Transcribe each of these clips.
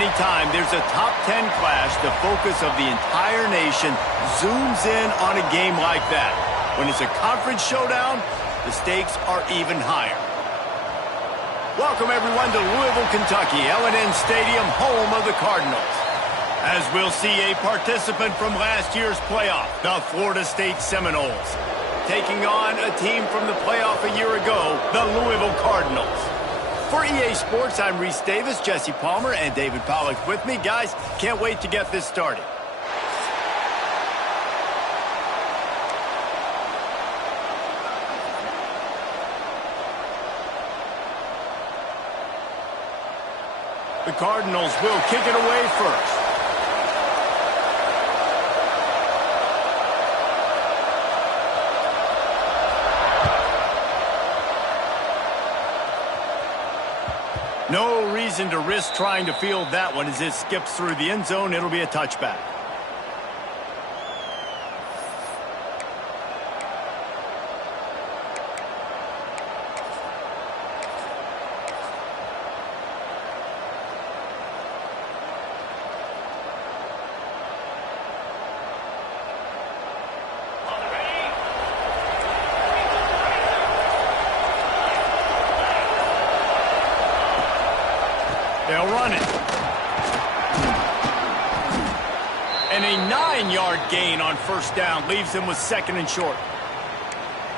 Anytime there's a top 10 clash, the focus of the entire nation zooms in on a game like that. When it's a conference showdown, the stakes are even higher. Welcome, everyone, to Louisville, Kentucky, L&N Stadium, home of the Cardinals. As we'll see a participant from last year's playoff, the Florida State Seminoles, taking on a team from the playoff a year ago, the Louisville Cardinals. For EA Sports, I'm Reese Davis, Jesse Palmer, and David Pollack with me. Guys, can't wait to get this started. The Cardinals will kick it away first. No reason to risk trying to field that one as it skips through the end zone. It'll be a touchback. They'll run it. And a 9-yard gain on first down leaves them with second and short.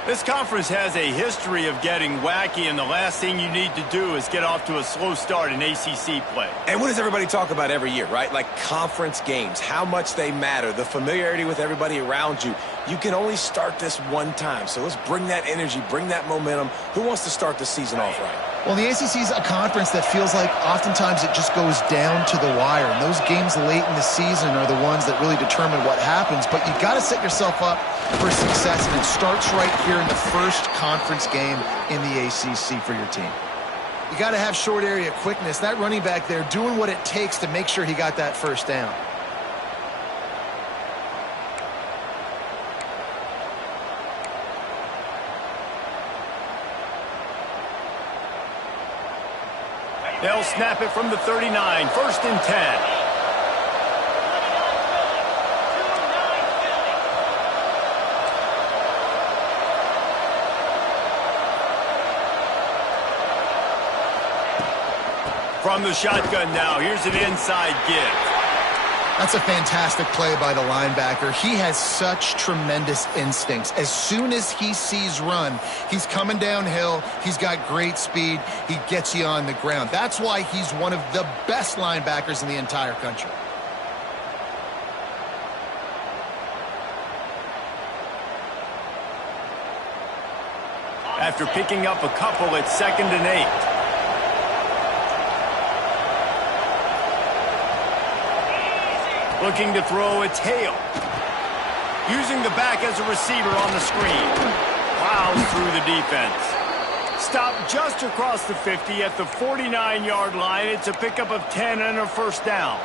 This conference has a history of getting wacky, and the last thing you need to do is get off to a slow start in ACC play. And what does everybody talk about every year, right? Like conference games, how much they matter, the familiarity with everybody around you. You can only start this one time, so let's bring that energy, bring that momentum. Who wants to start the season off right? Well, the ACC is a conference that feels like oftentimes it just goes down to the wire. And those games late in the season are the ones that really determine what happens. But you've got to set yourself up for success, and it starts right here in the first conference game in the ACC for your team. You got to have short area quickness. That running back there doing what it takes to make sure he got that first down. They'll snap it from the 39, first and 10. From the shotgun now, here's an inside give. That's a fantastic play by the linebacker. He has such tremendous instincts. As soon as he sees run, he's coming downhill. He's got great speed. He gets you on the ground. That's why he's one of the best linebackers in the entire country. After picking up a couple, it's 2nd and 8. Looking to throw, it's Hale. Using the back as a receiver on the screen. Plows through the defense. Stopped just across the 50 at the 49-yard line. It's a pickup of 10 and a first down.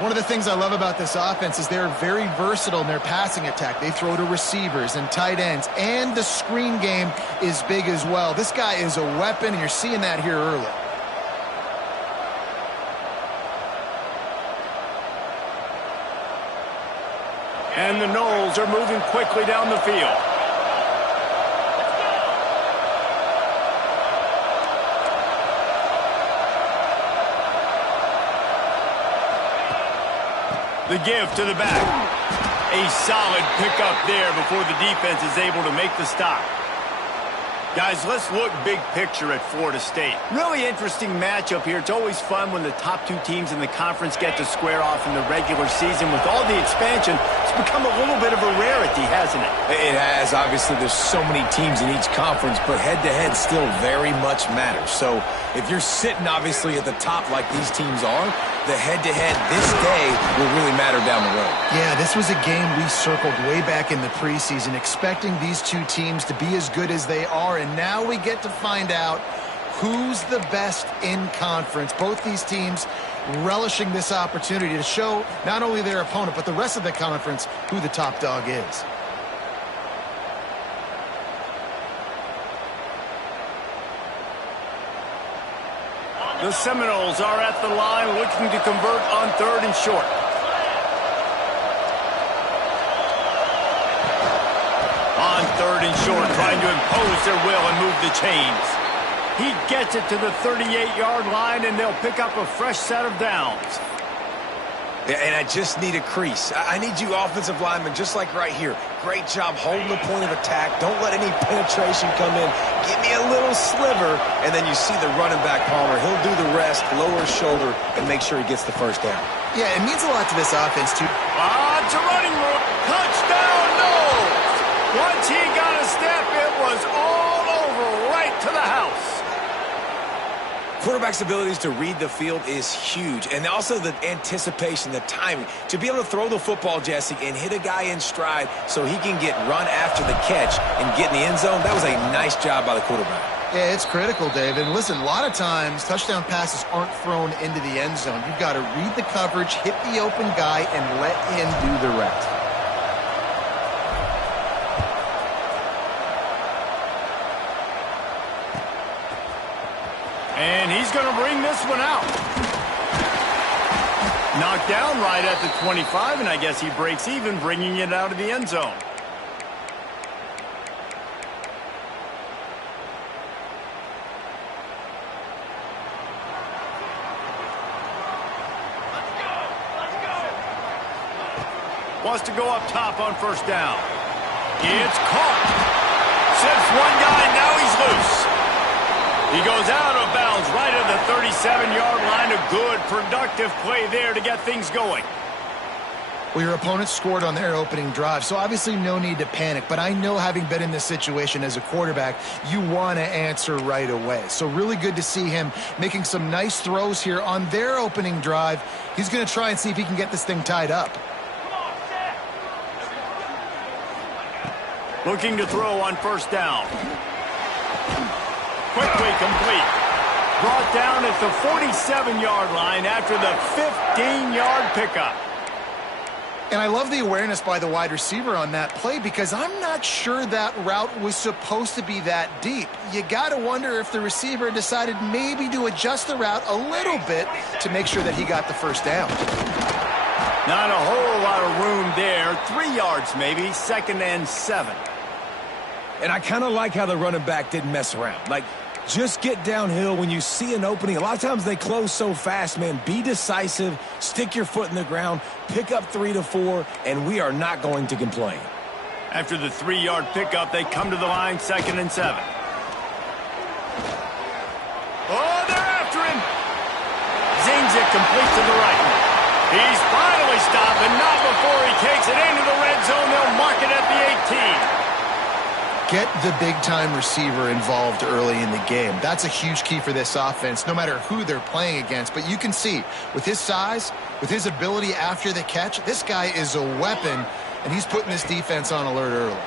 One of the things I love about this offense is they're very versatile in their passing attack. They throw to receivers and tight ends, and the screen game is big as well. This guy is a weapon, and you're seeing that here early. And the Noles are moving quickly down the field. The give to the back. A solid pickup there before the defense is able to make the stop. Guys, let's look big picture at Florida State. Really interesting matchup here. It's always fun when the top two teams in the conference get to square off in the regular season. With all the expansion, it's become a little bit of a rarity, hasn't it? It has. Obviously, there's so many teams in each conference, but head-to-head still very much matters. So if you're sitting, obviously, at the top like these teams are, the head-to-head this day will really matter down the road. Yeah, this was a game we circled way back in the preseason, expecting these two teams to be as good as they are, and now we get to find out who's the best in conference. Both these teams relishing this opportunity to show not only their opponent, but the rest of the conference who the top dog is. The Seminoles are at the line looking to convert on 3rd and short. On 3rd and short, trying to impose their will and move the chains. He gets it to the 38-yard line, and they'll pick up a fresh set of downs. Yeah, and I just need a crease. I need you offensive linemen, just like right here. Great job holding the point of attack. Don't let any penetration come in. Give me a little sliver, and then you see the running back, Palmer. He'll do the rest, lower his shoulder, and make sure he gets the first down. Yeah, it means a lot to this offense, too. It's a running room. Touchdown, no! Once he got a step, it was all over, right to the house. Quarterback's abilities to read the field is huge, and also the anticipation, the timing. To be able to throw the football, Jesse, and hit a guy in stride so he can get run after the catch and get in the end zone, that was a nice job by the quarterback. Yeah, it's critical, Dave. And listen, a lot of times touchdown passes aren't thrown into the end zone. You've got to read the coverage, hit the open guy, and let him do the rest. And he's going to bring this one out. Knocked down right at the 25, and I guess he breaks even, bringing it out of the end zone. Wants to go up top on 1st down. It's caught. Sips one guy, now he's loose. He goes out of bounds right at the 37-yard line. A good, productive play there to get things going. Well, your opponent scored on their opening drive, so obviously no need to panic. But I know, having been in this situation as a quarterback, you want to answer right away. So really good to see him making some nice throws here on their opening drive. He's going to try and see if he can get this thing tied up. Looking to throw on 1st down. Quickly complete. Brought down at the 47-yard line after the 15-yard pickup. And I love the awareness by the wide receiver on that play, because I'm not sure that route was supposed to be that deep. You got to wonder if the receiver decided maybe to adjust the route a little bit to make sure that he got the 1st down. Not a whole lot of room there. 3 yards maybe, 2nd and 7. And I kind of like how the running back didn't mess around. Like, just get downhill when you see an opening. A lot of times they close so fast, man. Be decisive, stick your foot in the ground, pick up 3 to 4, and we are not going to complain. After the 3-yard pickup, they come to the line, 2nd and 7. Oh, they're after him. Zings it complete to the right. He's finally stopped, and not before he takes it into the red zone. They'll mark it at the 18. Get the big-time receiver involved early in the game. That's a huge key for this offense, no matter who they're playing against. But you can see, with his size, with his ability after the catch, this guy is a weapon, and he's putting this defense on alert early.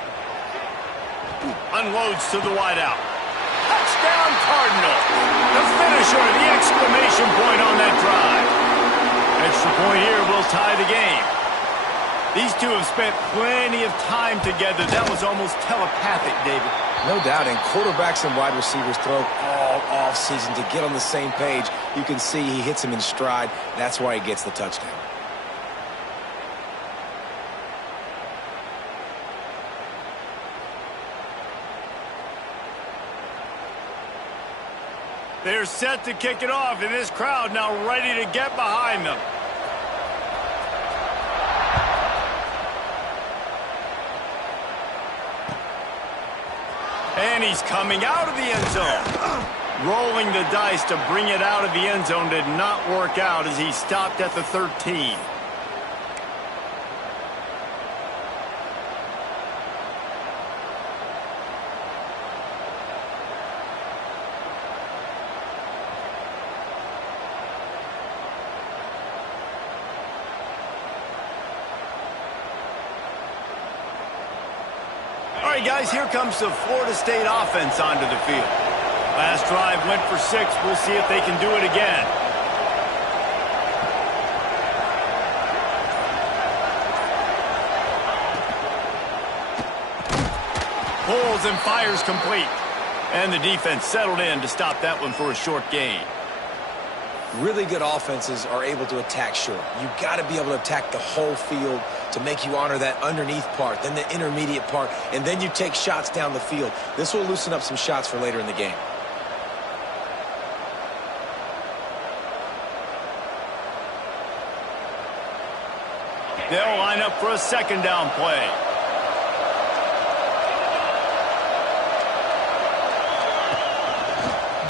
Unloads to the wideout. Touchdown, Cardinals. The finisher, the exclamation point on that drive. Extra point here will tie the game. These two have spent plenty of time together. That was almost telepathic, David. No doubt, and quarterbacks and wide receivers throw all offseason to get on the same page. You can see he hits him in stride. That's why he gets the touchdown. They're set to kick it off, and this crowd now ready to get behind them. And he's coming out of the end zone. Rolling the dice to bring it out of the end zone did not work out as he stopped at the 13. All right, guys, here comes the Florida State offense onto the field. Last drive went for 6. We'll see if they can do it again. Pulls and fires complete. And the defense settled in to stop that one for a short gain. really good offenses are able to attack short. You got to be able to attack the whole field to make you honor that underneath part, then the intermediate part, and then you take shots down the field. This will loosen up some shots for later in the game. They'll line up for a second down play.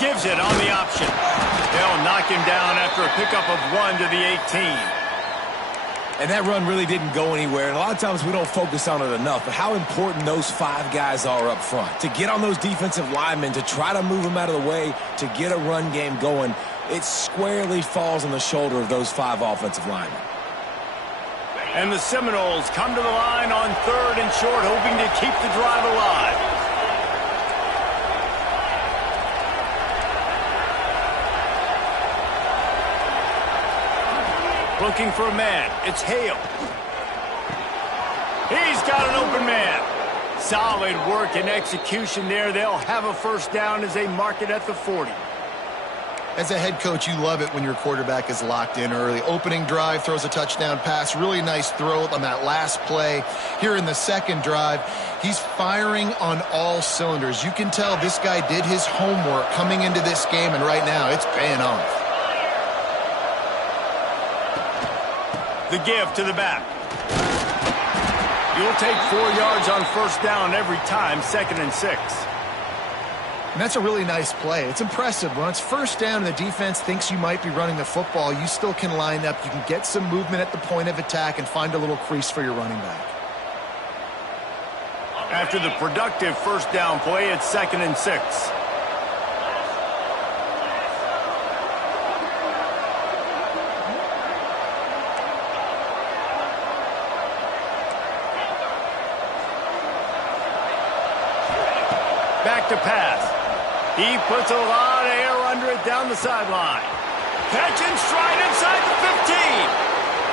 Gives it on the option. They'll knock him down after a pickup of 1 to the 18. And that run really didn't go anywhere. And a lot of times we don't focus on it enough, but how important those 5 guys are up front. To get on those defensive linemen, to try to move them out of the way, to get a run game going, it squarely falls on the shoulder of those 5 offensive linemen. And the Seminoles come to the line on 3rd and short, hoping to keep the drive alive. Looking for a man. It's Hale. He's got an open man. Solid work and execution there. They'll have a first down as they mark it at the 40. As a head coach, you love it when your quarterback is locked in early. Opening drive, throws a touchdown pass. Really nice throw on that last play. Here in the second drive, he's firing on all cylinders. You can tell this guy did his homework coming into this game, and right now it's paying off. The give to the back. You'll take 4 yards on first down every time, 2nd and 6. And that's a really nice play. It's impressive. When it's first down and the defense thinks you might be running the football, you still can line up. You can get some movement at the point of attack and find a little crease for your running back. After the productive first down play, it's 2nd and 6. Back to pass. He puts a lot of air under it down the sideline. Catch and stride inside the 15.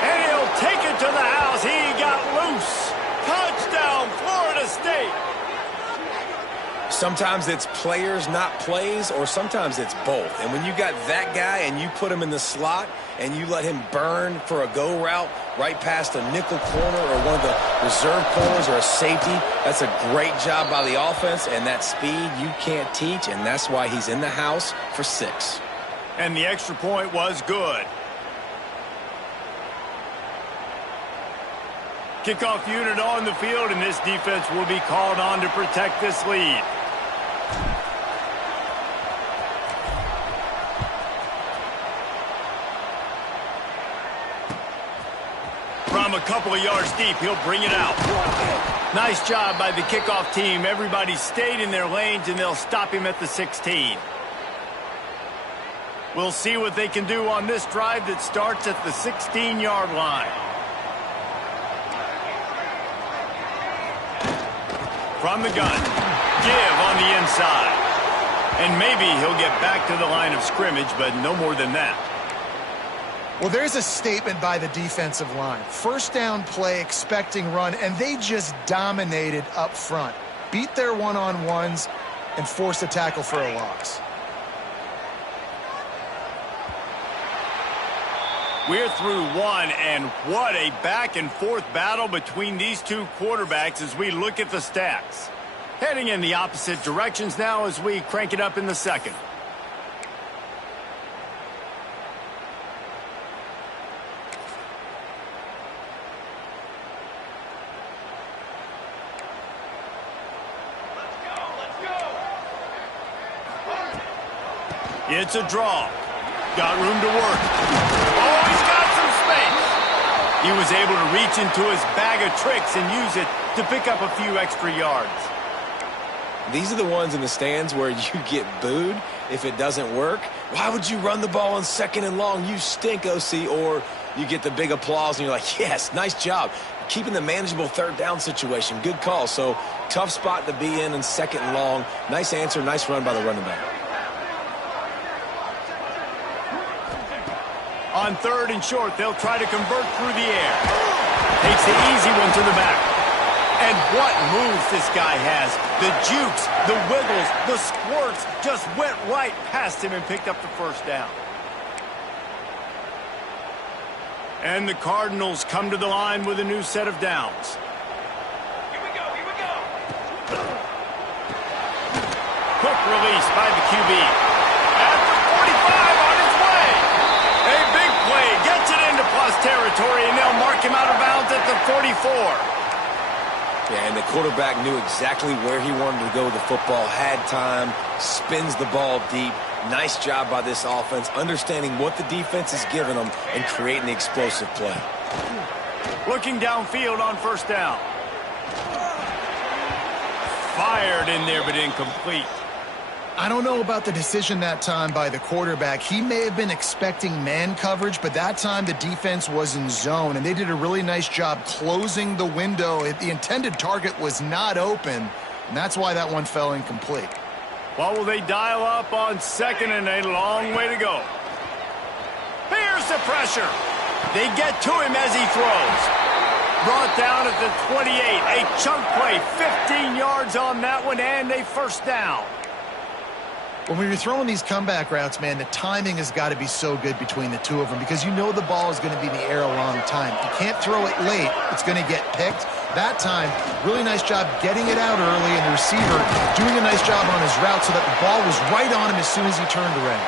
And he'll take it to the house. He got loose. Touchdown, Florida State. Sometimes it's players, not plays, or sometimes it's both. And when you got that guy and you put him in the slot and you let him burn for a go route right past a nickel corner or one of the reserve corners or a safety, that's a great job by the offense, and that speed you can't teach, and that's why he's in the house for 6. And the extra point was good. Kickoff unit on the field, and this defense will be called on to protect this lead. From a couple of yards deep, he'll bring it out. Nice job by the kickoff team. Everybody stayed in their lanes, and they'll stop him at the 16. We'll see what they can do on this drive that starts at the 16-yard line. From the gun, give on the inside. And maybe he'll get back to the line of scrimmage, but no more than that. Well, there's a statement by the defensive line. First down play, expecting run, and they just dominated up front. Beat their one-on-ones and forced a tackle for a loss. We're through one, and what a back-and-forth battle between these two quarterbacks as we look at the stats. Heading in the opposite directions now as we crank it up in the second. It's a draw. Got room to work. Oh, he's got some space. He was able to reach into his bag of tricks and use it to pick up a few extra yards. These are the ones in the stands where you get booed if it doesn't work. Why would you run the ball on 2nd and long? You stink, OC. Or you get the big applause and you're like, yes, nice job. Keeping the manageable 3rd down situation. Good call. So tough spot to be in 2nd and long. Nice answer, nice run by the running back. On 3rd and short, they'll try to convert through the air. Takes the easy one to the back. And what moves this guy has. The jukes, the wiggles, the squirts just went right past him and picked up the first down. And the Cardinals come to the line with a new set of downs. Here we go. Quick release by the QB. At the 45 on its way. A big play gets it into plus territory, and they'll mark him out of bounds at the 44. Yeah, and the quarterback knew exactly where he wanted to go with the football, had time, spins the ball deep. Nice job by this offense, understanding what the defense is giving them and creating the explosive play. Looking downfield on first down. Fired in there, but incomplete. I don't know about the decision that time by the quarterback. He may have been expecting man coverage, but that time the defense was in zone, and they did a really nice job closing the window. The intended target was not open, and that's why that one fell incomplete. What will they dial up on second and a long way to go? Here's the pressure. They get to him as he throws. Brought down at the 28. A chunk play, 15 yards on that one, and a first down. When you're throwing these comeback routes, man, the timing has got to be so good between the two of them because you know the ball is going to be in the air a long time. You can't throw it late. It's going to get picked. That time, really nice job getting it out early, and the receiver doing a nice job on his route so that the ball was right on him as soon as he turned around.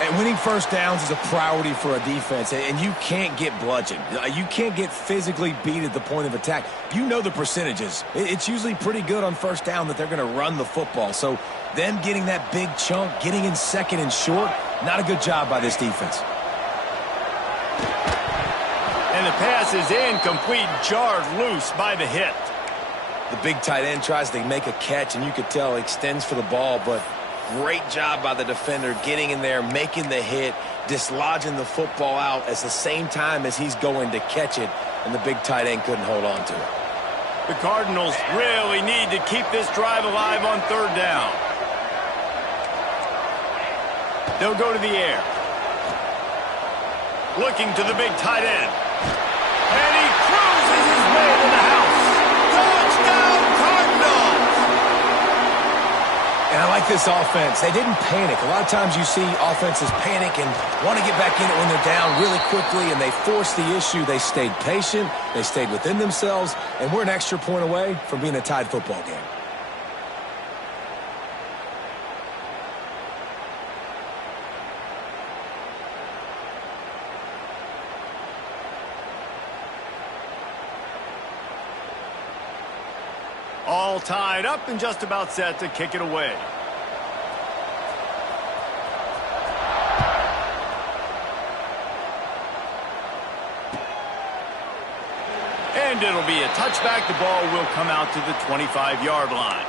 And winning first downs is a priority for a defense, and you can't get bludgeoned. You can't get physically beat at the point of attack. You know the percentages. It's usually pretty good on first down that they're going to run the football. So them getting that big chunk, getting in second and short, not a good job by this defense. And the pass is incomplete, jarred loose by the hit. The big tight end tries to make a catch, and you could tell he extends for the ball, but great job by the defender getting in there, making the hit, dislodging the football out at the same time as he's going to catch it, and the big tight end couldn't hold on to it. The Cardinals really need to keep this drive alive on third down. They'll go to the air. Looking to the big tight end. And he cruises his way to the house. Touchdown, Cardinals! And I like this offense. They didn't panic. A lot of times you see offenses panic and want to get back in it when they're down really quickly, and they force the issue. They stayed patient. They stayed within themselves, and we're an extra point away from being a tied football game. All tied up and just about set to kick it away. And it'll be a touchback. The ball will come out to the 25-yard line.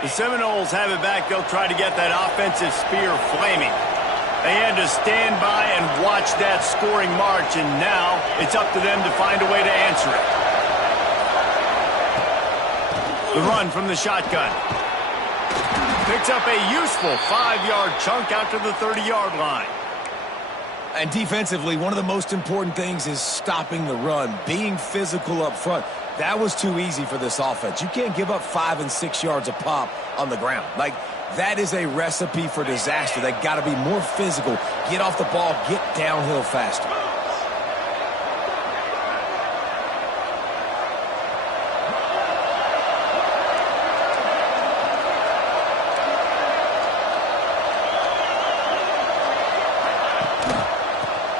The Seminoles have it back. They'll try to get that offensive spear flaming. They had to stand by and watch that scoring march, and now it's up to them to find a way to answer it. The run from the shotgun. Picks up a useful 5-yard chunk out to the 30-yard line. And defensively, one of the most important things is stopping the run, being physical up front. That was too easy for this offense. You can't give up 5 and 6 yards a pop on the ground. Like, that is a recipe for disaster. They got to be more physical, get off the ball, get downhill faster.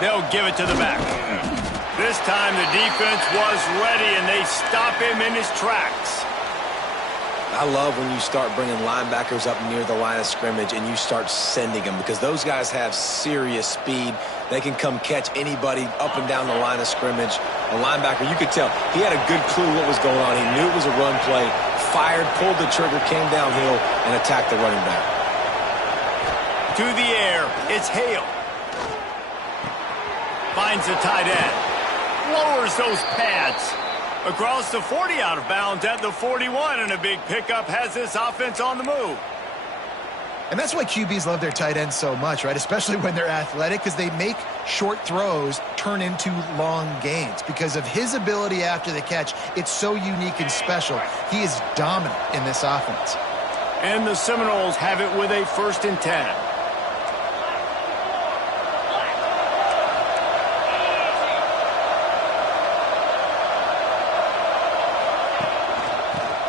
They'll give it to the back. This time the defense was ready, and they stop him in his tracks. I love when you start bringing linebackers up near the line of scrimmage and you start sending them, because those guys have serious speed. They can come catch anybody up and down the line of scrimmage. A linebacker, you could tell, he had a good clue what was going on. He knew it was a run play, fired, pulled the trigger, came downhill, and attacked the running back. To the air, it's Hale. Finds the tight end. Lowers those pads. Across the 40, out of bounds at the 41, and a big pickup has this offense on the move. And that's why QBs love their tight ends so much, right? Especially when they're athletic, because they make short throws turn into long gains. Because of his ability after the catch, it's so unique and special. He is dominant in this offense. And the Seminoles have it with a 1st and 10.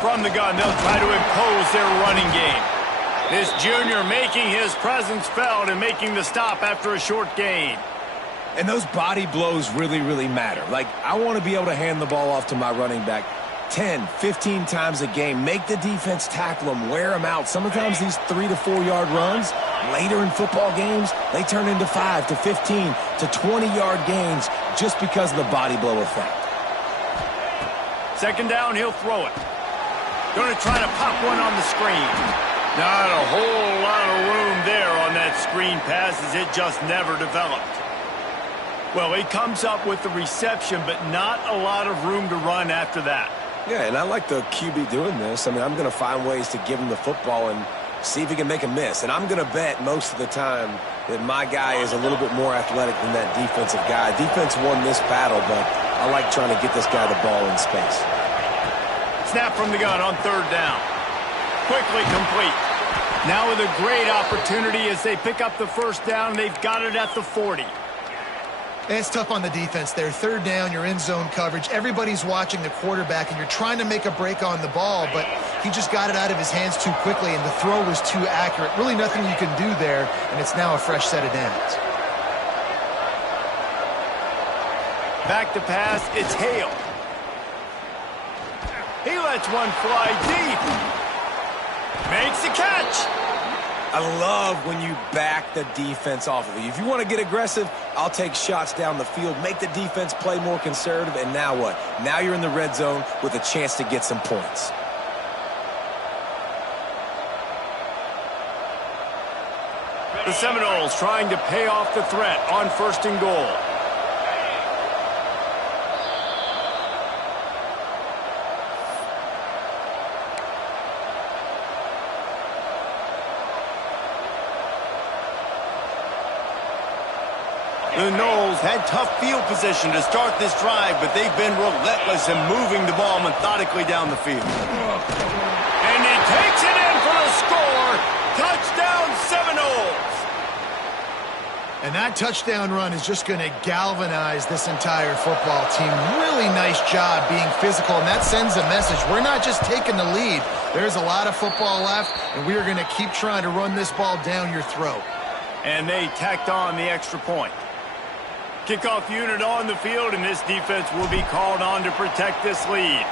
From the gun, they'll try to impose their running game. This junior making his presence felt and making the stop after a short gain. And those body blows really, really matter. Like, I want to be able to hand the ball off to my running back 10, 15 times a game. Make the defense tackle them, wear them out. Sometimes these 3 to 4 yard runs, later in football games, they turn into 5 to 15 to 20 yard gains just because of the body blow effect. 2nd down, he'll throw it. Going to try to pop one on the screen. Not a whole lot of room there on that screen pass as it just never developed. Well, he comes up with the reception, but not a lot of room to run after that. Yeah, and I like the QB doing this. I mean, I'm going to find ways to give him the football and see if he can make a miss. And I'm going to bet most of the time that my guy is a little bit more athletic than that defensive guy. Defense won this battle, but I like trying to get this guy the ball in space. Snap from the gun on 3rd down. Quickly complete. Now with a great opportunity as they pick up the 1st down. They've got it at the 40. And it's tough on the defense there. 3rd down, you're in zone coverage. Everybody's watching the quarterback, and you're trying to make a break on the ball, but he just got it out of his hands too quickly, and the throw was too accurate. Really nothing you can do there, and it's now a fresh set of downs. Back to pass, it's Hale. He lets one fly deep. Makes the catch. I love when you back the defense off of you. If you want to get aggressive, I'll take shots down the field, make the defense play more conservative, and now what? Now you're in the red zone with a chance to get some points. The Seminoles trying to pay off the threat on 1st and goal. The Noles had tough field position to start this drive, but they've been relentless in moving the ball methodically down the field. And he takes it in for the score. Touchdown, Seminoles. And that touchdown run is just going to galvanize this entire football team. Really nice job being physical, and that sends a message. We're not just taking the lead. There's a lot of football left, and we are going to keep trying to run this ball down your throat. And they tacked on the extra point. Kickoff unit on the field, and this defense will be called on to protect this lead.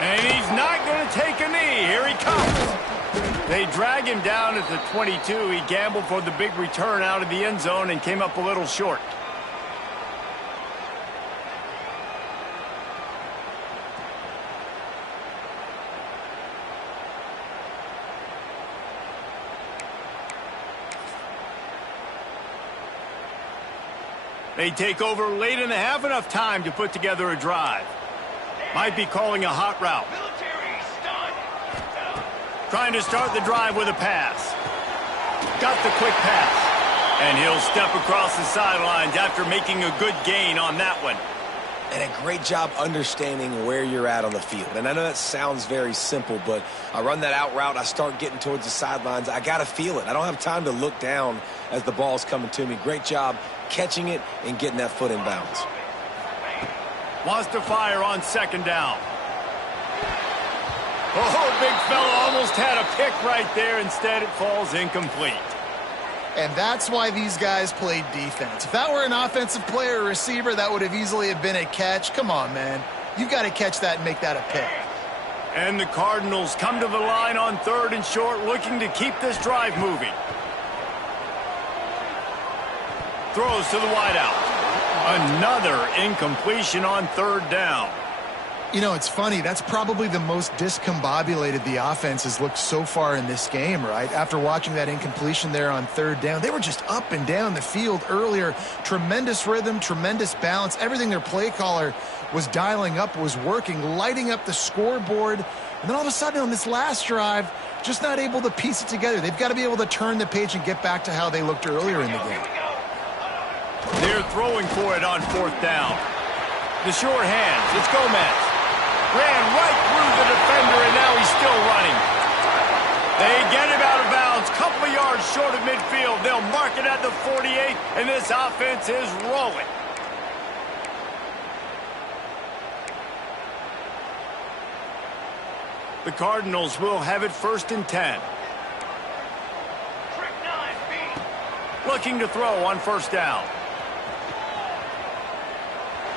And he's not going to take a knee. Here he comes. They drag him down at the 22. He gambled for the big return out of the end zone and came up a little short. They take over late in the half, enough time to put together a drive. Might be calling a hot route. Trying to start the drive with a pass. Got the quick pass. And he'll step across the sidelines after making a good gain on that one. And a great job understanding where you're at on the field. And I know that sounds very simple, but I run that out route, I start getting towards the sidelines. I got to feel it. I don't have time to look down as the ball's coming to me. Great job catching it and getting that foot in bounds. Wants to fire on 2nd down. Oh, big fella almost had a pick right there. Instead, it falls incomplete. And that's why these guys played defense. If that were an offensive player or receiver, that would have easily have been a catch. Come on, man. You got to catch that and make that a pick. And the Cardinals come to the line on 3rd and short, looking to keep this drive moving. Throws to the wideout. Another incompletion on 3rd down. You know, it's funny. That's probably the most discombobulated the offense has looked so far in this game, right? After watching that incompletion there on third down, they were just up and down the field earlier. Tremendous rhythm, tremendous balance. Everything their play caller was dialing up was working, lighting up the scoreboard. And then all of a sudden on this last drive, just not able to piece it together. They've got to be able to turn the page and get back to how they looked earlier in the game. They're throwing for it on fourth down. The short hands. It's Gomez. Ran right through the defender, and now he's still running. They get him out of bounds, couple of yards short of midfield. They'll mark it at the 48, and this offense is rolling. The Cardinals will have it 1st and 10. Looking to throw on 1st down.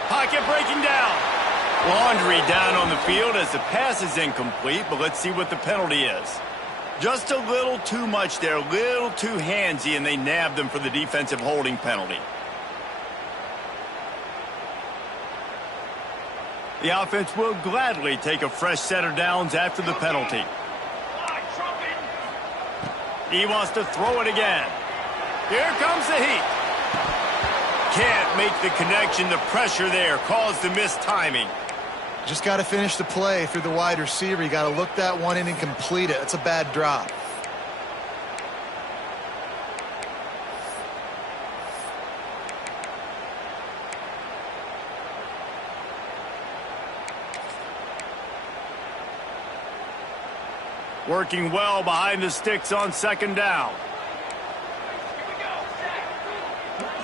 Pocket breaking down. Laundry down on the field as the pass is incomplete, but let's see what the penalty is. Just a little too much there, a little too handsy, and they nabbed them for the defensive holding penalty. The offense will gladly take a fresh set of downs after the penalty. He wants to throw it again. Here comes the heat. Can't make the connection. The pressure there caused the missed timing. Just got to finish the play through the wide receiver. You got to look that one in and complete it. That's a bad drop. Working well behind the sticks on 2nd down.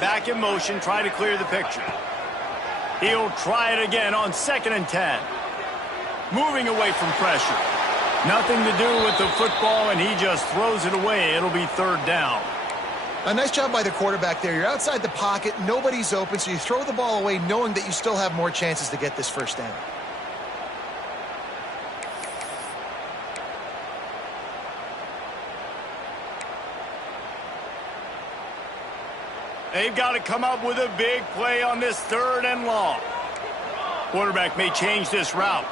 Back in motion, try to clear the picture. He'll try it again on 2nd and 10. Moving away from pressure. Nothing to do with the football, and he just throws it away. It'll be 3rd down. A nice job by the quarterback there. You're outside the pocket, nobody's open, so you throw the ball away knowing that you still have more chances to get this 1st down. They've got to come up with a big play on this 3rd and long. Quarterback may change this route.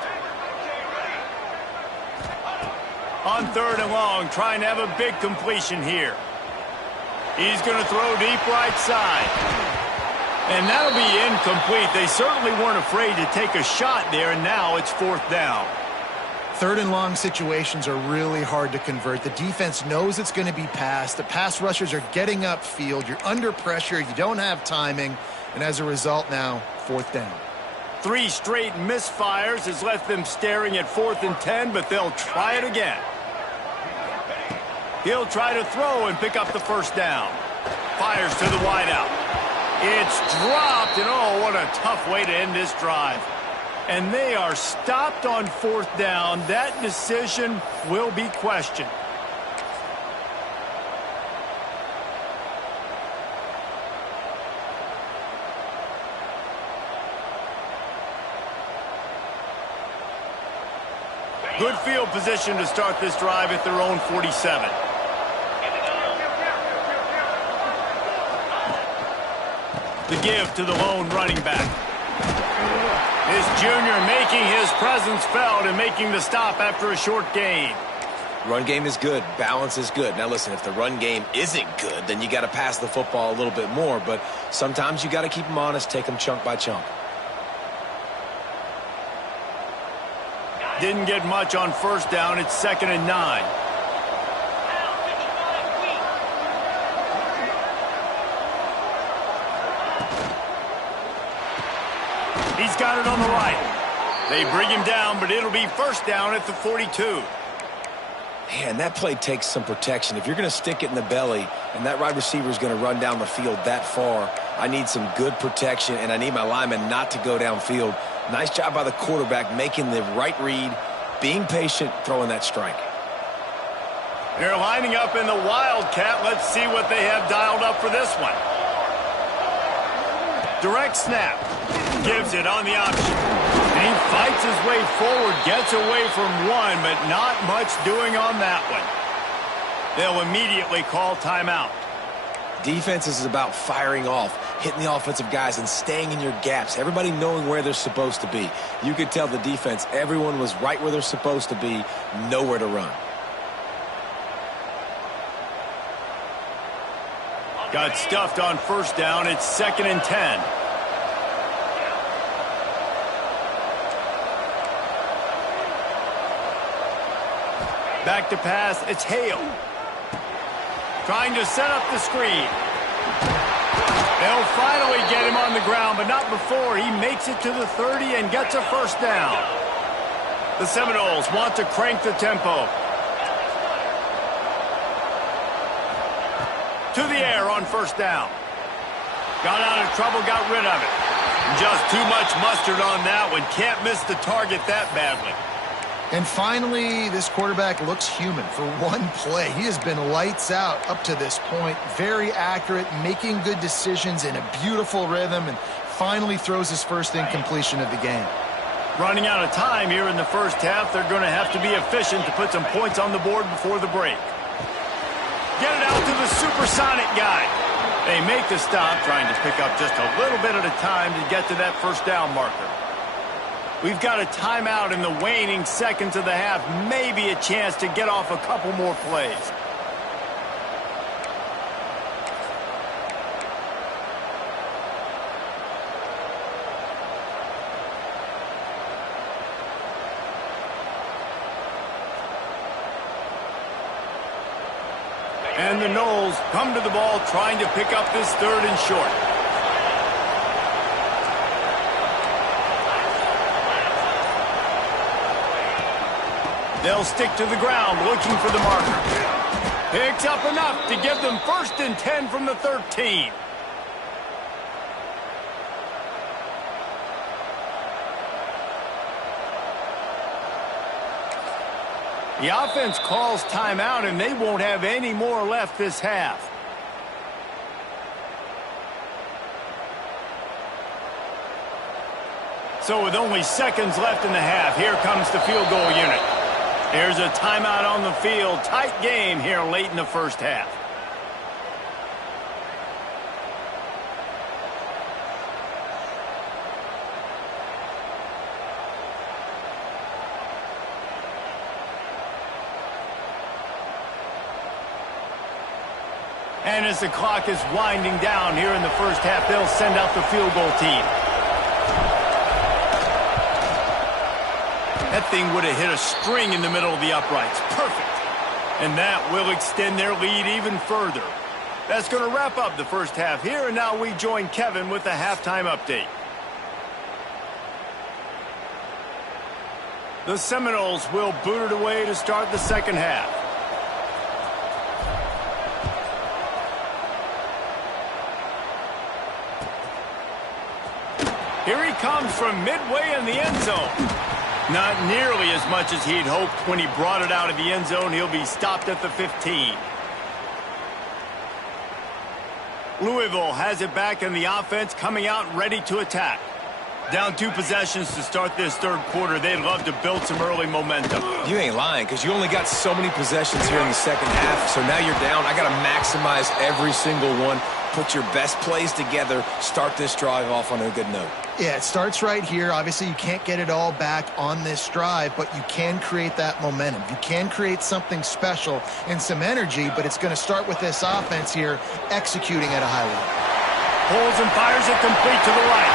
On 3rd and long, trying to have a big completion here. He's going to throw deep right side. And that'll be incomplete. They certainly weren't afraid to take a shot there, and now it's 4th down. 3rd and long situations are really hard to convert. The defense knows it's going to be passed. The pass rushers are getting upfield. You're under pressure. You don't have timing. And as a result now, 4th down. 3 straight misfires has left them staring at 4th and 10, but they'll try it again. He'll try to throw and pick up the 1st down. Fires to the wideout. It's dropped, and oh, what a tough way to end this drive. And they are stopped on 4th down. That decision will be questioned. Good field position to start this drive at their own 47. The give to the lone running back. This junior making his presence felt and making the stop after a short gain. Run game is good. Balance is good. Now, listen, if the run game isn't good, then you got to pass the football a little bit more. But sometimes you got to keep them honest, take them chunk by chunk. Didn't get much on 1st down. It's 2nd and 9. He's got it on the right. They bring him down, but it'll be 1st down at the 42. Man, that play takes some protection. If you're going to stick it in the belly and that wide receiver is going to run down the field that far, I need some good protection, and I need my lineman not to go downfield. Nice job by the quarterback making the right read, being patient, throwing that strike. They're lining up in the Wildcat. Let's see what they have dialed up for this one. Direct snap. Gives it on the option. And he fights his way forward, gets away from one, but not much doing on that one. They'll immediately call timeout. Defense is about firing off. hitting the offensive guys and staying in your gaps, everybody knowing where they're supposed to be. You could tell the defense, everyone was right where they're supposed to be, nowhere to run. Got stuffed on first down. It's 2nd and 10. Back to pass. It's Hale. Trying to set up the screen. They'll finally get him on the ground, but not before he makes it to the 30 and gets a first down. The Seminoles want to crank the tempo. To the air on first down. Got out of trouble, got rid of it. Just too much mustard on that one. Can't miss the target that badly. And finally, this quarterback looks human for one play. He has been lights out up to this point. Very accurate, making good decisions in a beautiful rhythm, and finally throws his first incompletion of the game. Running out of time here in the first half. They're going to have to be efficient to put some points on the board before the break. Get it out to the supersonic guy. They make the stop, trying to pick up just a little bit at a time to get to that first down marker. We've got a timeout in the waning seconds of the half. Maybe a chance to get off a couple more plays. And the Noles come to the ball trying to pick up this 3rd and short. They'll stick to the ground looking for the marker. Picks up enough to give them 1st and 10 from the 13. The offense calls timeout, and they won't have any more left this half. So with only seconds left in the half, here comes the field goal unit. There's a timeout on the field. Tight game here late in the first half. And as the clock is winding down here in the first half, they'll send out the field goal team. That thing would have hit a string in the middle of the uprights. Perfect. And that will extend their lead even further. That's going to wrap up the first half here, and now we join Kevin with the halftime update. The Seminoles will boot it away to start the second half. Here he comes from midway in the end zone. Not nearly as much as he'd hoped when he brought it out of the end zone. He'll be stopped at the 15. Louisville has it back, and the offense coming out ready to attack. Down 2 possessions to start this 3rd quarter. They'd love to build some early momentum. You ain't lying, because you only got so many possessions here in the second half, so now you're down. I got to maximize every single one. Put your best plays together. Start this drive off on a good note. Yeah, it starts right here. Obviously, you can't get it all back on this drive, but you can create that momentum. You can create something special and some energy, but it's going to start with this offense here executing at a high level. Pulls and fires it complete to the right.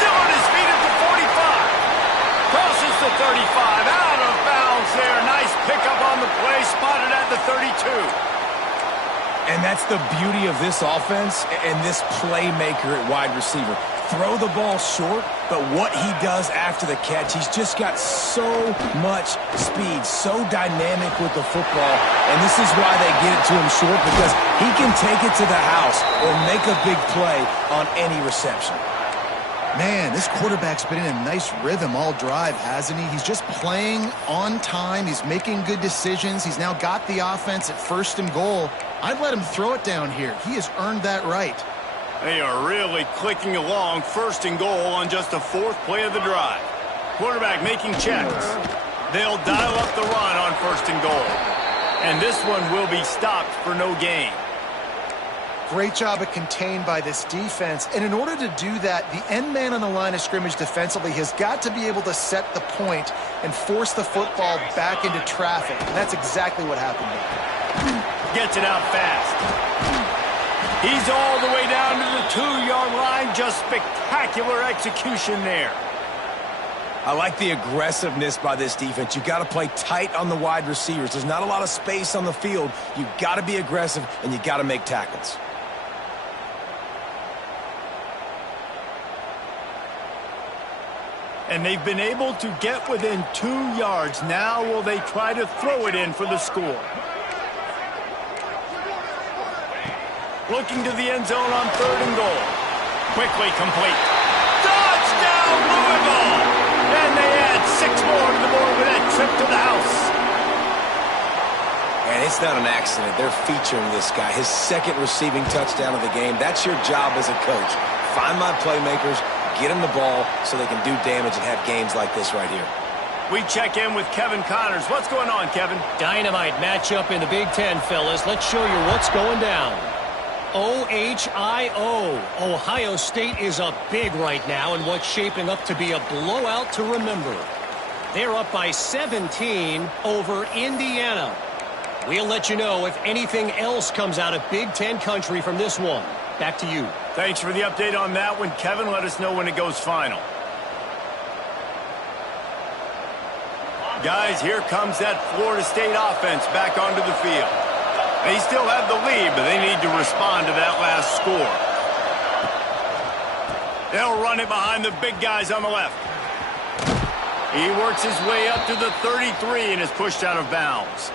Still on his feet at the 45. Crosses the 35. Out of bounds there. Nice pickup on the play. Spotted at the 32. And that's the beauty of this offense and this playmaker at wide receiver. Throw the ball short, but what he does after the catch, he's just got so much speed, so dynamic with the football, and this is why they get it to him short, because he can take it to the house or make a big play on any reception. Man, this quarterback's been in a nice rhythm all drive, hasn't he? He's just playing on time. He's making good decisions. He's now got the offense at 1st and goal. I'd let him throw it down here. He has earned that right. They are really clicking along. 1st and goal on just the 4th play of the drive. Quarterback making checks. They'll dial up the run on 1st and goal. And this one will be stopped for no gain. Great job of contained by this defense. And in order to do that, the end man on the line of scrimmage defensively has got to be able to set the point and force the football back into traffic. And that's exactly what happened there. Gets it out fast. He's all the way down to the 2-yard line. Just spectacular execution there. I like the aggressiveness by this defense. You got to play tight on the wide receivers. There's not a lot of space on the field. You got to be aggressive, and you got to make tackles. And they've been able to get within 2 yards. Now will they try to throw it in for the score? Looking to the end zone on 3rd and goal. Quickly complete. Touchdown, Louisville! And they add 6 more to the board with that trip to the house. And it's not an accident. They're featuring this guy. His 2nd receiving touchdown of the game. That's your job as a coach. Find my playmakers. Get them the ball so they can do damage and have games like this right here. We check in with Kevin Connors. What's going on, Kevin? Dynamite matchup in the Big Ten, fellas. Let's show you what's going down. OHIO. Ohio State is up big right now in what's shaping up to be a blowout to remember. They're up by 17 over Indiana. We'll let you know if anything else comes out of Big Ten country from this one. Back to you. Thanks for the update on that one, Kevin. Let us know when it goes final. Guys, here comes that Florida State offense back onto the field. They still have the lead, but they need to respond to that last score. They'll run it behind the big guys on the left. He works his way up to the 33 and is pushed out of bounds.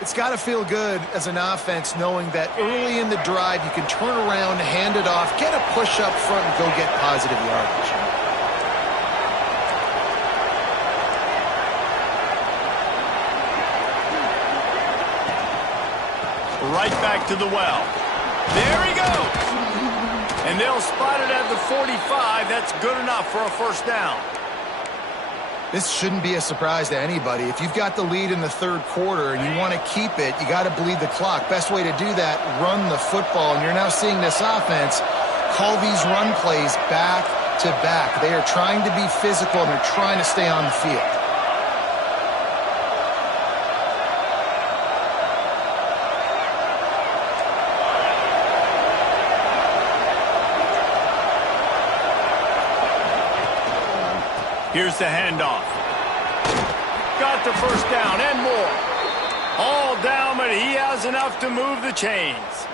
It's got to feel good as an offense knowing that early in the drive you can turn around, hand it off, get a push up front, and go get positive yardage. Right back to the well. There he goes. And they'll spot it at the 45. That's good enough for a first down. This shouldn't be a surprise to anybody. If you've got the lead in the 3rd quarter and you want to keep it, you got to bleed the clock. Best way to do that, run the football. And you're now seeing this offense call these run plays back to back. They are trying to be physical, and they're trying to stay on the field. Here's the handoff. Got the first down and more. All down, but he has enough to move the chains.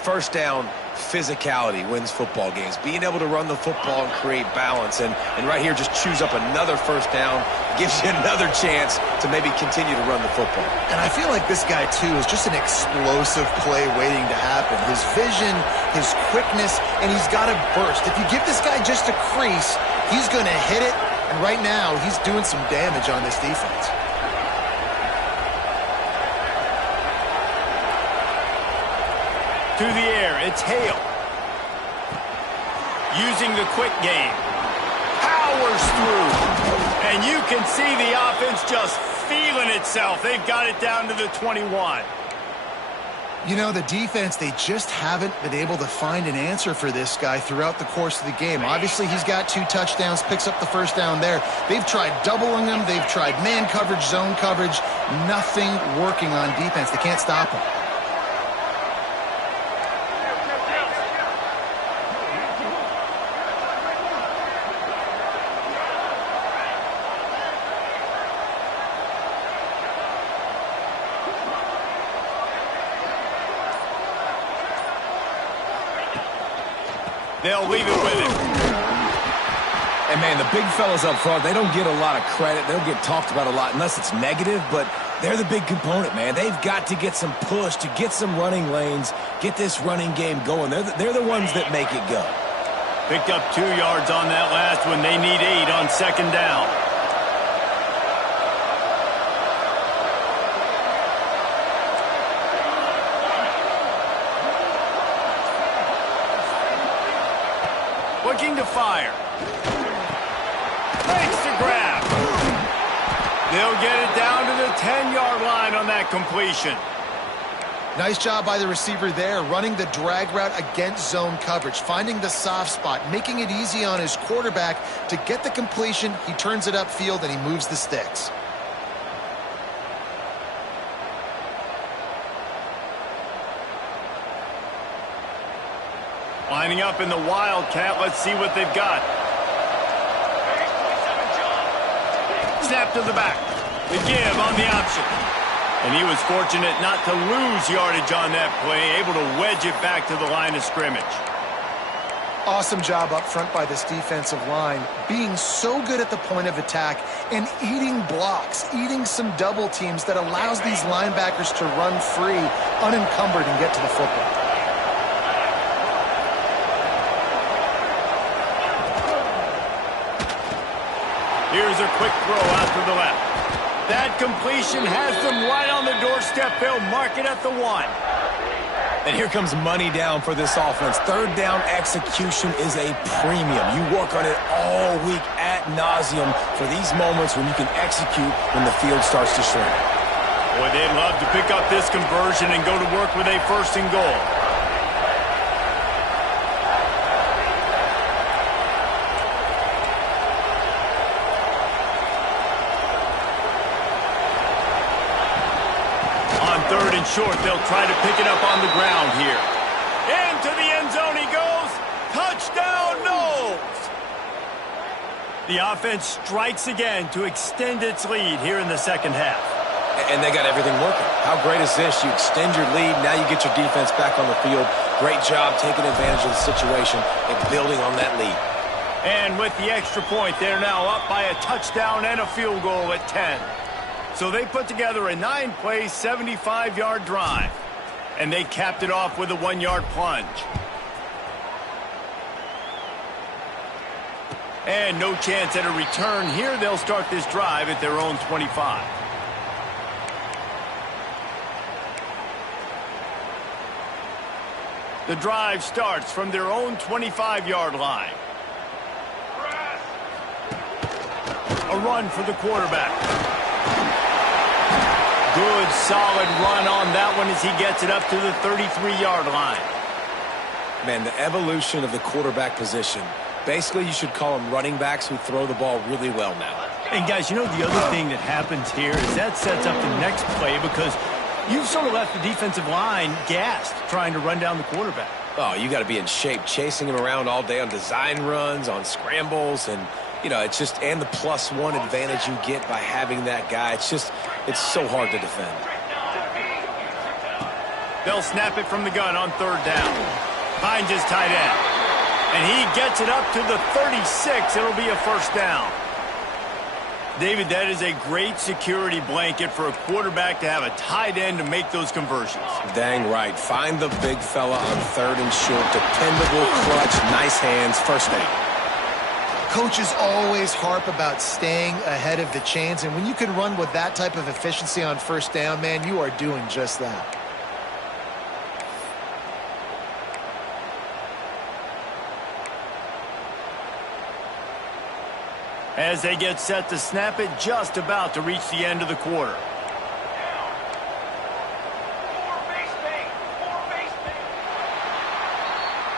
First down, physicality wins football games. Being able to run the football and create balance. And right here, just choose up another first down. Gives you another chance to maybe continue to run the football. And I feel like this guy, too, is just an explosive play waiting to happen. His vision, his quickness, and he's got to burst. If you give this guy just a crease, he's going to hit it. And right now, he's doing some damage on this defense. To the air, it's Hale. Using the quick game. Powers through. And you can see the offense just feeling itself. They've got it down to the 21. You know, the defense, they just haven't been able to find an answer for this guy throughout the course of the game. Obviously, he's got 2 touchdowns, picks up the first down there. They've tried doubling him. They've tried man coverage, zone coverage. Nothing working on defense. They can't stop him. They'll leave it with him. And, man, the big fellas up front, they don't get a lot of credit. They don't get talked about a lot unless it's negative, but they're the big component, man. They've got to get some push, to get some running lanes, get this running game going. They're the ones that make it go. Picked up 2 yards on that last one. They need 8 on 2nd down. Looking to fire. Makes the grab. They'll get it down to the 10-yard line on that completion. Nice job by the receiver there, running the drag route against zone coverage, finding the soft spot, making it easy on his quarterback to get the completion. He turns it upfield, and he moves the sticks. Lining up in the Wildcat. Let's see what they've got. Snap to the back. The give on the option. And he was fortunate not to lose yardage on that play, able to wedge it back to the line of scrimmage. Awesome job up front by this defensive line, being so good at the point of attack and eating blocks, eating some double teams that allows these linebackers to run free, unencumbered, and get to the football. Here's a quick throw out to the left. That completion has them right on the doorstep. They'll mark it at the 1. And here comes money down for this offense. Third down execution is a premium. You work on it all week ad nauseum for these moments when you can execute when the field starts to shrink. Boy, they'd love to pick up this conversion and go to work with a 1st and goal. Third and short, they'll try to pick it up on the ground here. Into the end zone he goes. Touchdown, Knowles! The offense strikes again to extend its lead here in the second half. And they got everything working. How great is this? You extend your lead, now you get your defense back on the field. Great job taking advantage of the situation and building on that lead. And with the extra point, they're now up by a touchdown and a field goal at 10. So they put together a 9-play, 75-yard drive. And they capped it off with a 1-yard plunge. And no chance at a return here. They'll start this drive at their own 25. The drive starts from their own 25-yard line. A run for the quarterback. Good, solid run on that one as he gets it up to the 33-yard line. Man, the evolution of the quarterback position. Basically, you should call them running backs who throw the ball really well now. And, guys, you know the other thing that happens here is that sets up the next play because you've sort of left the defensive line gassed trying to run down the quarterback. Oh, you got to be in shape, chasing him around all day on design runs, on scrambles, and you know, it's just, and the +1 advantage you get by having that guy. It's so hard to defend. They'll snap it from the gun on 3rd down. Finds his tight end. And he gets it up to the 36. It'll be a 1st down. David, that is a great security blanket for a quarterback to have a tight end to make those conversions. Dang right. Find the big fella on 3rd and short. Dependable, clutch, nice hands, 1st down. Coaches always harp about staying ahead of the chains, and when you can run with that type of efficiency on 1st down, man, you are doing just that. As they get set to snap it, just about to reach the end of the quarter.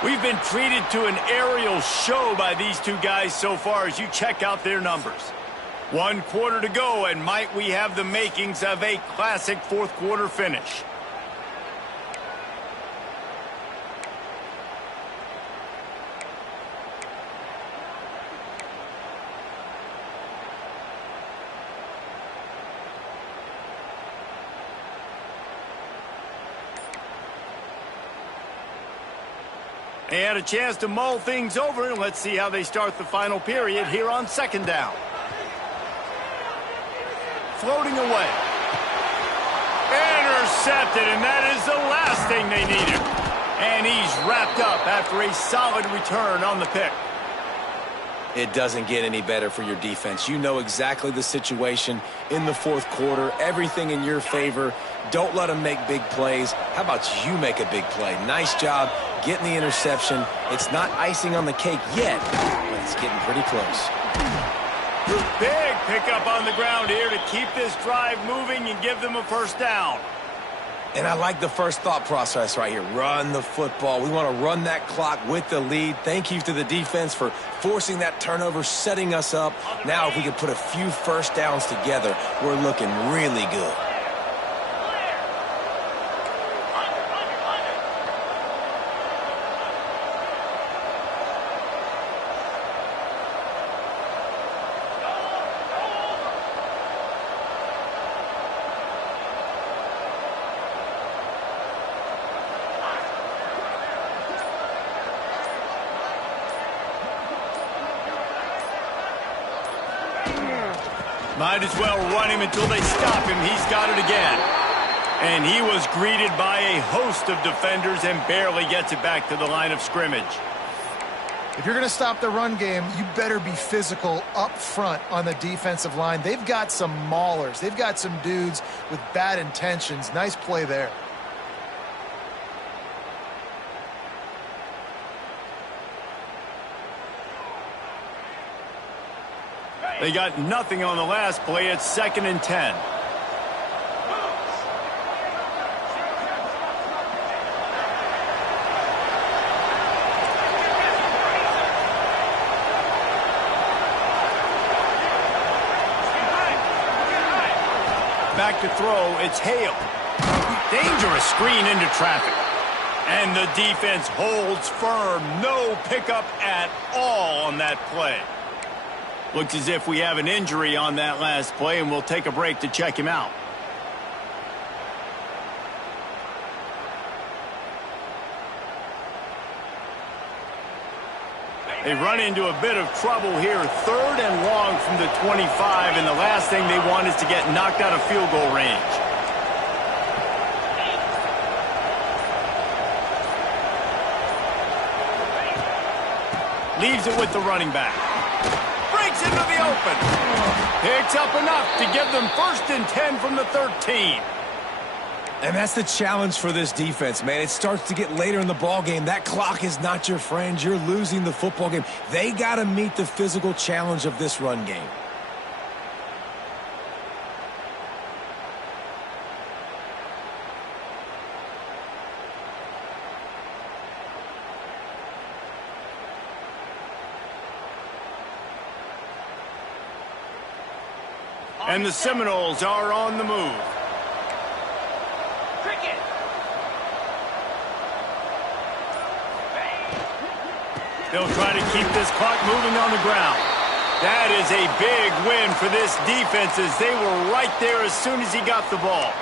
We've been treated to an aerial show by these two guys so far as you check out their numbers. 1 quarter to go, and might we have the makings of a classic 4th quarter finish. They had a chance to mull things over, and let's see how they start the final period here on 2nd down. Floating away. Intercepted, and that is the last thing they needed. And he's wrapped up after a solid return on the pick. It doesn't get any better for your defense. You know exactly the situation in the 4th quarter, everything in your favor. Don't let them make big plays. How about you make a big play? Nice job getting the interception. It's not icing on the cake yet, but it's getting pretty close. Big pickup on the ground here to keep this drive moving and give them a 1st down. And I like the first thought process right here. Run the football. We want to run that clock with the lead. Thank you to the defense for forcing that turnover, setting us up. Now if we can put a few first downs together, we're looking really good. Might as well run him until they stop him. He's got it again. And he was greeted by a host of defenders and barely gets it back to the line of scrimmage. If you're going to stop the run game, you better be physical up front on the defensive line. They've got some maulers. They've got some dudes with bad intentions. Nice play there. They got nothing on the last play. It's 2nd and 10. Back to throw. It's Hale. Dangerous screen into traffic. And the defense holds firm. No pickup at all on that play. Looks as if we have an injury on that last play, and we'll take a break to check him out. They run into a bit of trouble here. 3rd and long from the 25, and the last thing they want is to get knocked out of field goal range. Leaves it with the running back. Breaks into the open. Picks up enough to give them 1st and 10 from the 13. And that's the challenge for this defense, man. It starts to get later in the ball game. That clock is not your friend. You're losing the football game. They got to meet the physical challenge of this run game. And the Seminoles are on the move. They'll try to keep this clock moving on the ground. That is a big win for this defense as they were right there as soon as he got the ball.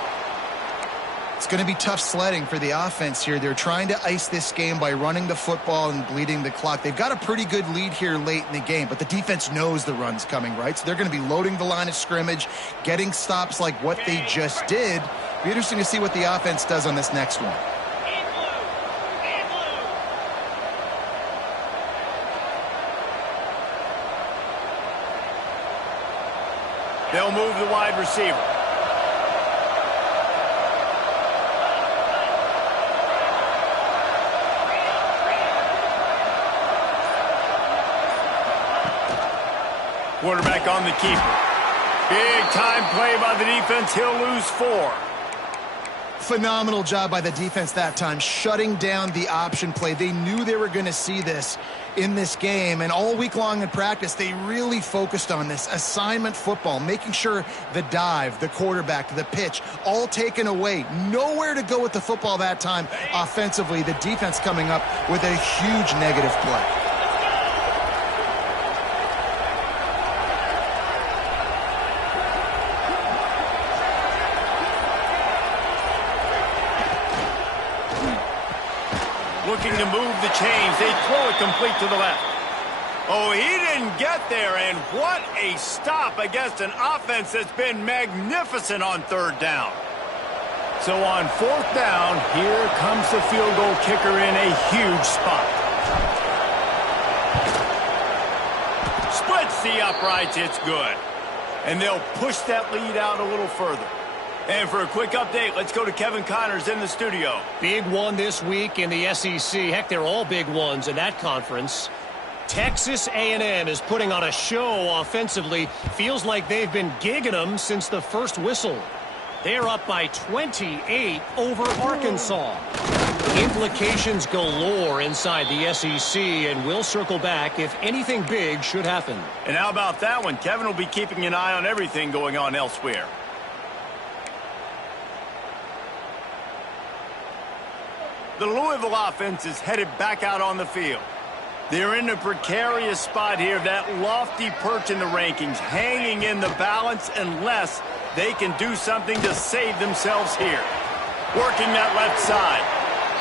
It's going to be tough sledding for the offense here. They're trying to ice this game by running the football and bleeding the clock. They've got a pretty good lead here late in the game, but the defense knows the run's coming, right? So they're going to be loading the line of scrimmage, getting stops like what they just did. Be interesting to see what the offense does on this next one. They'll move the wide receiver. Quarterback on the keeper. Big time play by the defense. He'll lose 4. Phenomenal job by the defense that time, shutting down the option play. They knew they were going to see this in this game, and all week long in practice, they really focused on this assignment football, making sure the dive, the quarterback, the pitch, all taken away. Nowhere to go with the football that time offensively. The defense coming up with a huge negative play. Looking to move the chains. They throw it complete to the left. Oh, he didn't get there, and what a stop against an offense that's been magnificent on 3rd down. So on 4th down, here comes the field goal kicker in a huge spot. Splits the uprights. It's good. And they'll push that lead out a little further. And for a quick update, let's go to Kevin Connors in the studio. Big one this week in the SEC. Heck, they're all big ones in that conference. Texas A&M is putting on a show offensively. Feels like they've been gigging them since the first whistle. They're up by 28 over Arkansas. Implications galore inside the SEC, and we'll circle back if anything big should happen. And how about that one? Kevin will be keeping an eye on everything going on elsewhere. The Louisville offense is headed back out on the field. They're in a precarious spot here, that lofty perch in the rankings, hanging in the balance unless they can do something to save themselves here. Working that left side.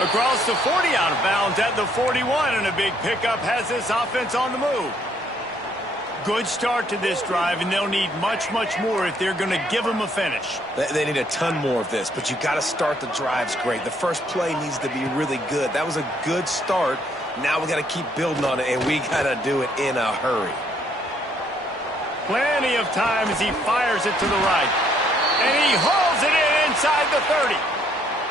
Across the 40, out of bounds at the 41, and a big pickup has this offense on the move. Good start to this drive, and they'll need much, much more if they're going to give them a finish. They need a ton more of this, but you got to start the drives great. The first play needs to be really good. That was a good start. Now we got to keep building on it, and we got to do it in a hurry. Plenty of time as he fires it to the right. And he hauls it in inside the 30.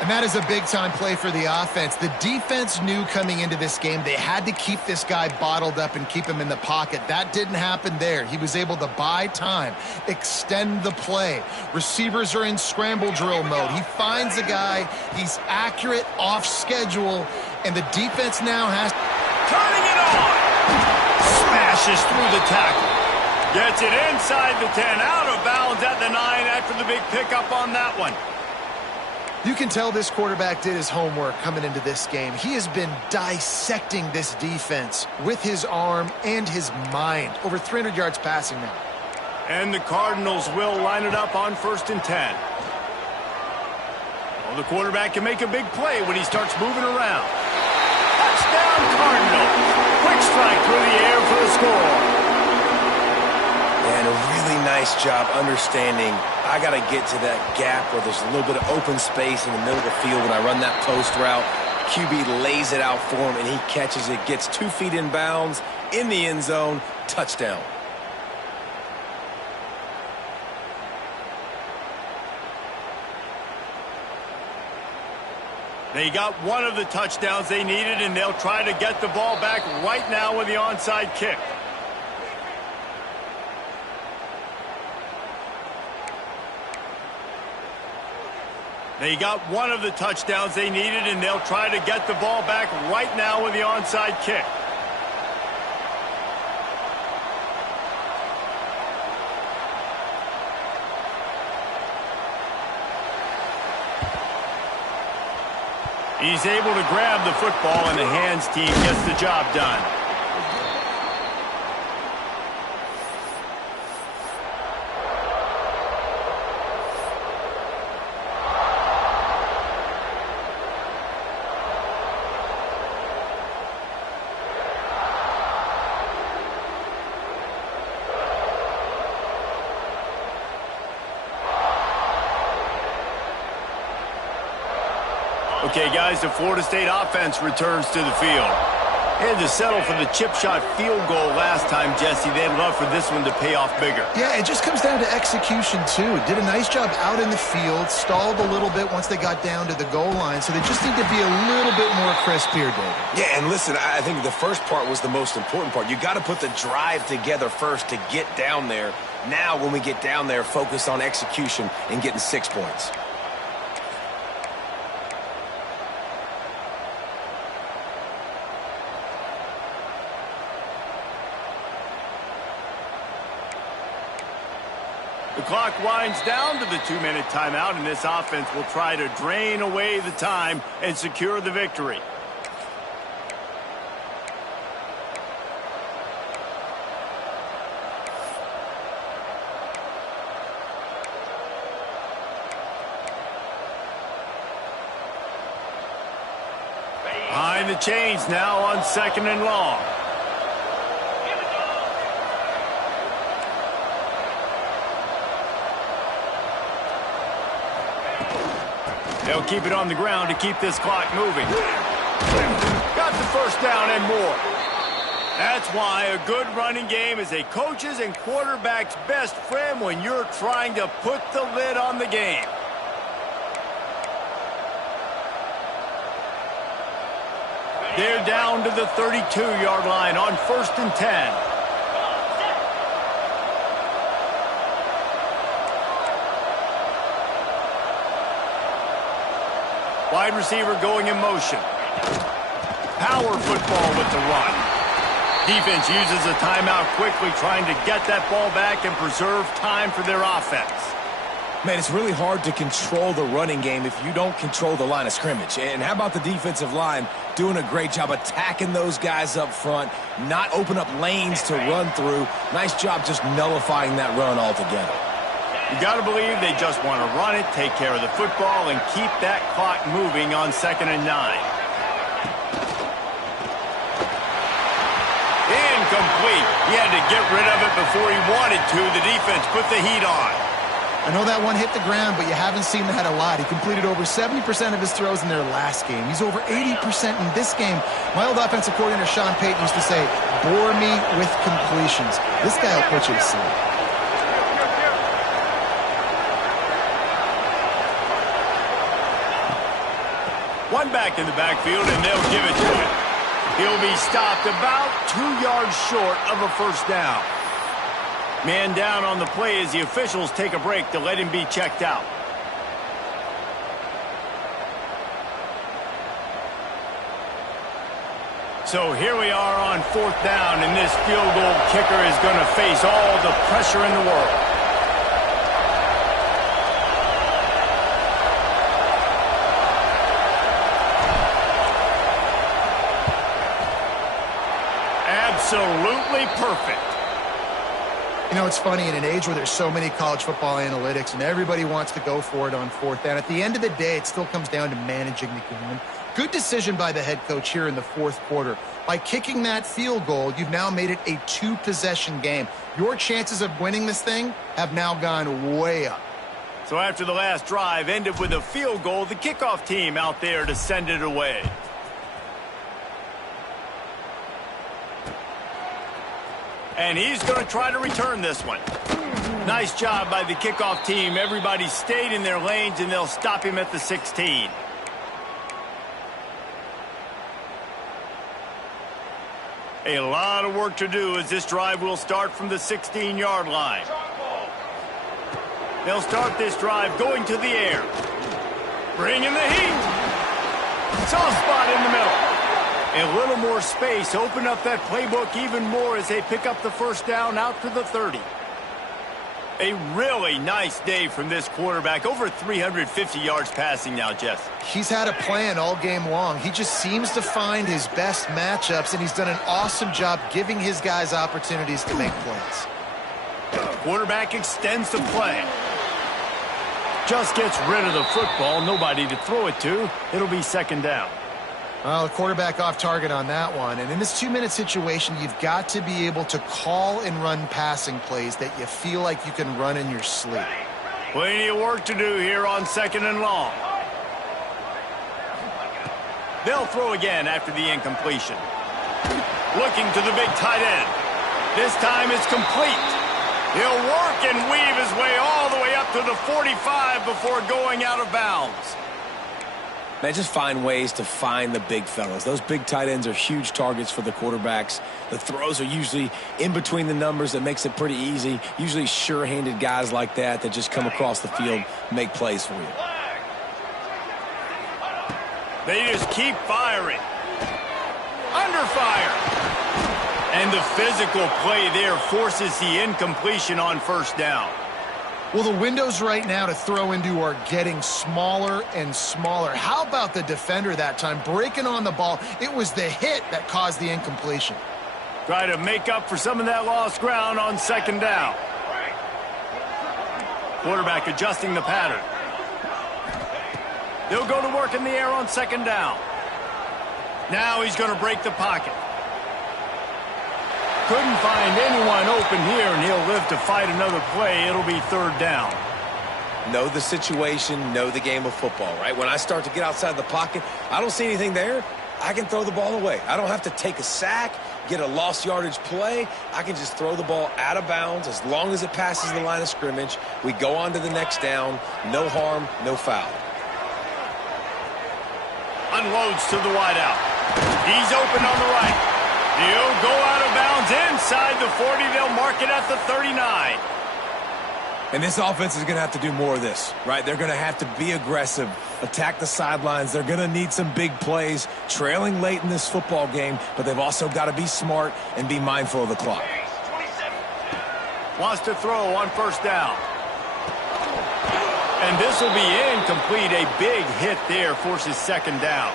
And that is a big-time play for the offense. The defense knew coming into this game they had to keep this guy bottled up and keep him in the pocket. That didn't happen there. He was able to buy time, extend the play. Receivers are in scramble drill mode. He finds a guy. He's accurate, off schedule, and the defense now has... Turning it on! Smashes through the tackle. Gets it inside the 10, out of bounds at the 9 after the big pickup on that one. You can tell this quarterback did his homework coming into this game. He has been dissecting this defense with his arm and his mind. Over 300 yards passing now. And the Cardinals will line it up on 1st and 10. Well, the quarterback can make a big play when he starts moving around. Touchdown Cardinals. Quick strike through the air for the score. And a really nice job understanding I got to get to that gap where there's a little bit of open space in the middle of the field when I run that post route. QB lays it out for him, and he catches it, gets 2 feet in bounds, in the end zone, touchdown. They got one of the touchdowns they needed, and they'll try to get the ball back right now with the onside kick. They got one of the touchdowns they needed, and they'll try to get the ball back right now with the onside kick. He's able to grab the football, and the hands team gets the job done. Okay, guys, the Florida State offense returns to the field. They had to settle for the chip shot field goal last time, Jesse. They'd love for this one to pay off bigger. Yeah, it just comes down to execution, too. Did a nice job out in the field, stalled a little bit once they got down to the goal line, so they just need to be a little bit more crisp here, David. Yeah, and listen, I think the first part was the most important part. You got to put the drive together first to get down there. Now, when we get down there, focus on execution and getting 6 points. The clock winds down to the 2-minute timeout, and this offense will try to drain away the time and secure the victory. Behind the chains now on 2nd and long. They'll keep it on the ground to keep this clock moving. Got the first down and more. That's why a good running game is a coach's and quarterback's best friend when you're trying to put the lid on the game. They're down to the 32-yard line on 1st and 10. Wide receiver going in motion. Power football with the run. Defense uses a timeout quickly, trying to get that ball back and preserve time for their offense. Man, it's really hard to control the running game if you don't control the line of scrimmage. And how about the defensive line doing a great job attacking those guys up front, not open up lanes to run through. Nice job just nullifying that run altogether. You got to believe they just want to run it, take care of the football, and keep that clock moving on 2nd and 9. Incomplete. He had to get rid of it before he wanted to. The defense put the heat on. I know that one hit the ground, but you haven't seen that a lot. He completed over 70% of his throws in their last game. He's over 80% in this game. My old offensive coordinator, Sean Payton, used to say, bore me with completions. This guy will put you to sleep. One back in the backfield, and they'll give it to him. He'll be stopped about 2 yards short of a first down. Man down on the play as the officials take a break to let him be checked out. So here we are on 4th down, and this field goal kicker is going to face all the pressure in the world. Absolutely perfect. You know, it's funny, in an age where there's so many college football analytics and everybody wants to go for it on 4th down, at the end of the day, it still comes down to managing the game. And good decision by the head coach here in the 4th quarter. By kicking that field goal, you've now made it a 2-possession game. Your chances of winning this thing have now gone way up. So after the last drive ended with a field goal, the kickoff team out there to send it away. And he's going to try to return this one. Nice job by the kickoff team. Everybody stayed in their lanes, and they'll stop him at the 16. A lot of work to do as this drive will start from the 16-yard line. They'll start this drive going to the air. Bringing the heat. Soft spot in the middle. A little more space. Open up that playbook even more as they pick up the first down out to the 30. A really nice day from this quarterback. Over 350 yards passing now, Jess. He's had a plan all game long. He just seems to find his best matchups, and he's done an awesome job giving his guys opportunities to make plays. Quarterback extends the play. Just gets rid of the football. Nobody to throw it to. It'll be 2nd down. Well, the quarterback off target on that one. And in this 2-minute situation, you've got to be able to call and run passing plays that you feel like you can run in your sleep. Plenty of work to do here on 2nd and long. They'll throw again after the incompletion. Looking to the big tight end. This time it's complete. He'll work and weave his way all the way up to the 45 before going out of bounds. Man, just find ways to find the big fellas. Those big tight ends are huge targets for the quarterbacks. The throws are usually in between the numbers. That makes it pretty easy. Usually sure-handed guys like that just come across the field, make plays for you. They just keep firing. Under fire. And the physical play there forces the incompletion on 1st down. Well, the windows right now to throw into are getting smaller and smaller. How about the defender that time breaking on the ball? It was the hit that caused the incompletion. Try to make up for some of that lost ground on 2nd down. Quarterback adjusting the pattern. They'll go to work in the air on 2nd down. Now he's going to break the pocket. Couldn't find anyone open here, and he'll live to fight another play. It'll be 3rd down. Know the situation, know the game of football, right? When I start to get outside the pocket, I don't see anything there, I can throw the ball away. I don't have to take a sack, get a lost yardage play. I can just throw the ball out of bounds as long as it passes the line of scrimmage. We go on to the next down. No harm, no foul. Unloads to the wideout. He's open on the right. He'll go out of bounds inside the 40. They'll mark it at the 39. And this offense is going to have to do more of this, right? They're going to have to be aggressive, attack the sidelines. They're going to need some big plays, trailing late in this football game, but they've also got to be smart and be mindful of the clock. Wants to throw on first down. And this will be incomplete. A big hit there forces second down.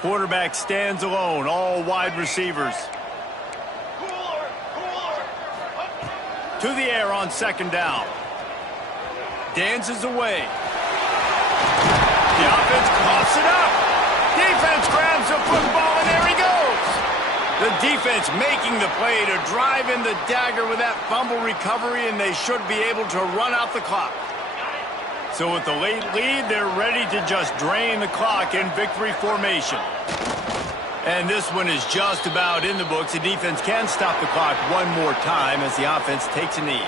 Quarterback stands alone, all wide receivers. To the air on second down. Dances away. The offense coughs it up. Defense grabs the football, and there he goes. The defense making the play to drive in the dagger with that fumble recovery, and they should be able to run out the clock. So with the late lead, they're ready to just drain the clock in victory formation. And this one is just about in the books. The defense can stop the clock one more time as the offense takes a knee.